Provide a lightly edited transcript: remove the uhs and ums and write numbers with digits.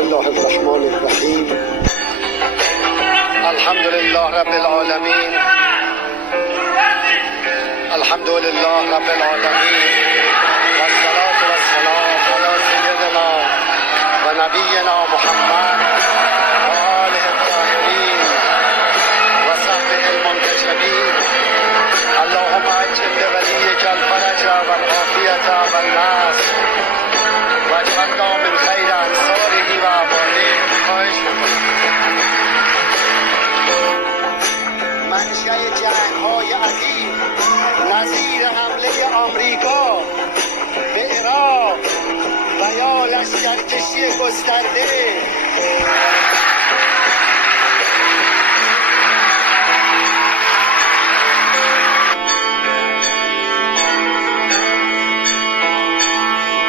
الله الرحمن الرحیم. الحمد لله رب العالمین. الحمد لله رب العالمین و الصلاة و السلام علی سیدنا و نبینا محمد و آله الطاهرین و صحبه المنتجبین. اللهم عجل لولیک الفرج و العافیة و النصر و اجعلنا من خیر انصاره و اعوانه. خواهش می‌کنم. منشأ جنگ‌های عظیم نظیر حمله آمریکا به عراق و یا لشکرکشی گسترده